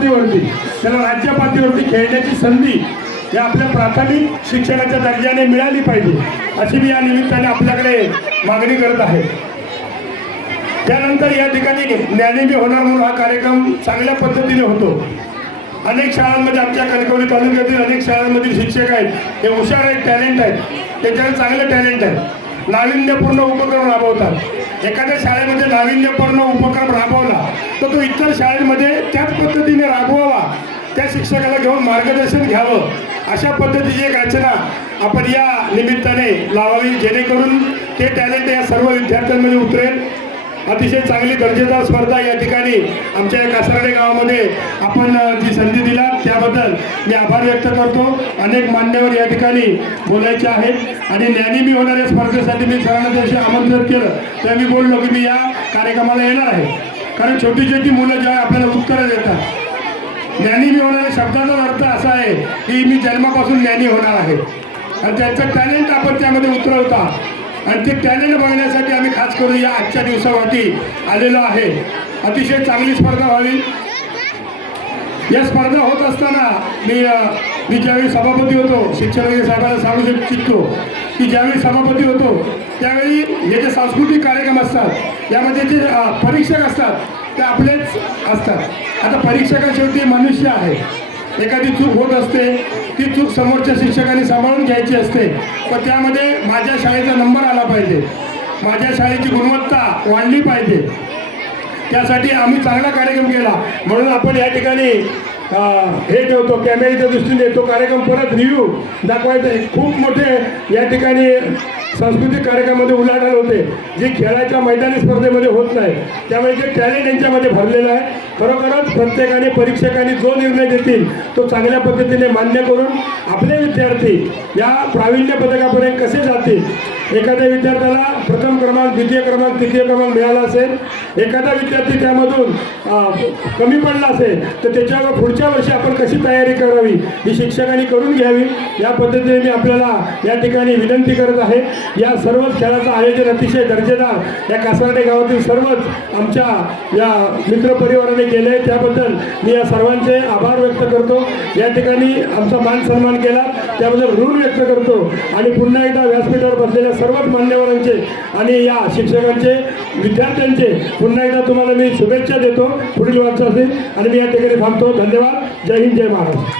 पातळीवरती त्याला राज्य पातळीवरती खेळण्याची संधी या आपल्या प्राथमिक शिक्षणाच्या दर्जाने मिळाली पाहिजे अशी मी या निमित्ताने आपल्याकडे मागणी करत आहे। त्यानंतर या ठिकाणी ज्ञानेबी होणार म्हणून हा कार्यक्रम चांगल्या पद्धतीने होतो। अनेक शाळांमध्ये आमच्या कणकवली तालुक्यातील अनेक शाळांमधील शिक्षक आहेत, हे हुशार आहेत, टॅलेंट आहेत, त्याच्याकडे चांगलं टॅलेंट आहे, नाविन्यपूर्ण उपक्रम राबवतात। एखाद्या शाळेमध्ये नाविन्यपूर्ण उपक्रम राबवला तर तो इतर शाळेमध्ये त्याच पद्धतीने राबवावा, त्या शिक्षकाला घेऊन मार्गदर्शन घ्यावं, अशा पद्धतीची एक रचना आपण या निमित्ताने लावावी, जेणेकरून ते टॅलेंट या सर्व विद्यार्थ्यांमध्ये उतरेल। अतिशय चांगली दर्जेदार स्पर्धा या ठिकाणी आमच्या या कासारडे गावामध्ये आपण जी संधी दिला त्याबद्दल मी आभार व्यक्त करतो। अनेक मान्यवर या ठिकाणी बोलायचे आहेत आणि ज्ञानेबी होणाऱ्या स्पर्धेसाठी मी सरांना त्याशी आमंत्रित केलं तर मी बोललो की मी या कार्यक्रमाला येणार आहे, कारण छोटी छोटी मुलं जेव्हा आपल्याला उत्तरं देतात, ज्ञानेबी होणाऱ्या शब्दाचा अर्थ असा आहे की मी जन्मापासून ज्ञानी होणार आहे आणि त्यांचं टॅलेंट आपण त्यामध्ये उतरवता आणि ते टॅलेंट बघण्यासाठी आम्ही खास करून या आजच्या दिवसासाठी आलेलो आहे। अतिशय चांगली स्पर्धा व्हावी। या स्पर्धा होत असताना मी ज्यावेळी सभापती होतो, शिक्षण साहेबांना सांगू इच्छितो की ज्यावेळी सभापती होतो त्यावेळी हे जे सांस्कृतिक कार्यक्रम असतात यामध्ये जे परीक्षक असतात ते आपलेच असतात। आता परीक्षकाशेवटी मनुष्य आहे, एखादी चूक होत असते, ती चूक समोरच्या शिक्षकांनी सांभाळून घ्यायची असते, पण त्यामध्ये माझ्या शाळेचा नंबर आला पाहिजे, माझ्या शाळेची गुणवत्ता वाढली पाहिजे, त्यासाठी आम्ही चांगला कार्यक्रम केला। म्हणून आपण या ठिकाणी हे ठेवतो कॅमेऱ्याच्या दृष्टीने तो कार्यक्रम परत रिव्ह्यू दाखवायचा। खूप मोठे या ठिकाणी सांस्कृतिक कार्यक्रमामध्ये उलाढाल होते, जी खेळाच्या मैदानी स्पर्धेमध्ये होत नाही, त्यामुळे जे टॅलेंट यांच्यामध्ये भरलेलं आहे। खरोखरच प्रत्येकाने परीक्षकांनी जो निर्णय देतील तो चांगल्या पद्धतीने मान्य करून आपले विद्यार्थी या प्रावीण्य पदकापर्यंत कसे जातील। एखाद्या विद्यार्थ्याला प्रथम क्रमांक, द्वितीय क्रमांक, तृतीय क्रमांक मिळाला असेल, एखादा विद्यार्थी त्यामधून कमी पडला असेल तर त्याच्यावर पुढच्या वर्षी आपण कशी तयारी करावी ही शिक्षकांनी करून घ्यावी, या पद्धतीने मी आपल्याला या ठिकाणी विनंती करत आहे। या सर्वच खेळाचं आयोजन अतिशय दर्जेदार या कासारडे गावातील सर्वच आमच्या या मित्रपरिवाराने केले, त्याबद्दल मी या सर्वांचे आभार व्यक्त करतो। या ठिकाणी आमचा मान सन्मान केला त्याबद्दल ऋण व्यक्त करतो आणि पुन्हा एकदा व्यासपीठावर बसलेल्या सर्वच मान्यवरांचे आणि या शिक्षकांचे, विद्यार्थ्यांचे पुन्हा एकदा तुम्हाला मी शुभेच्छा देतो पुढील वाटचालीसाठी आणि मी या ठिकाणी थांबतो। धन्यवाद। जय हिंद, जय महाराष्ट्र।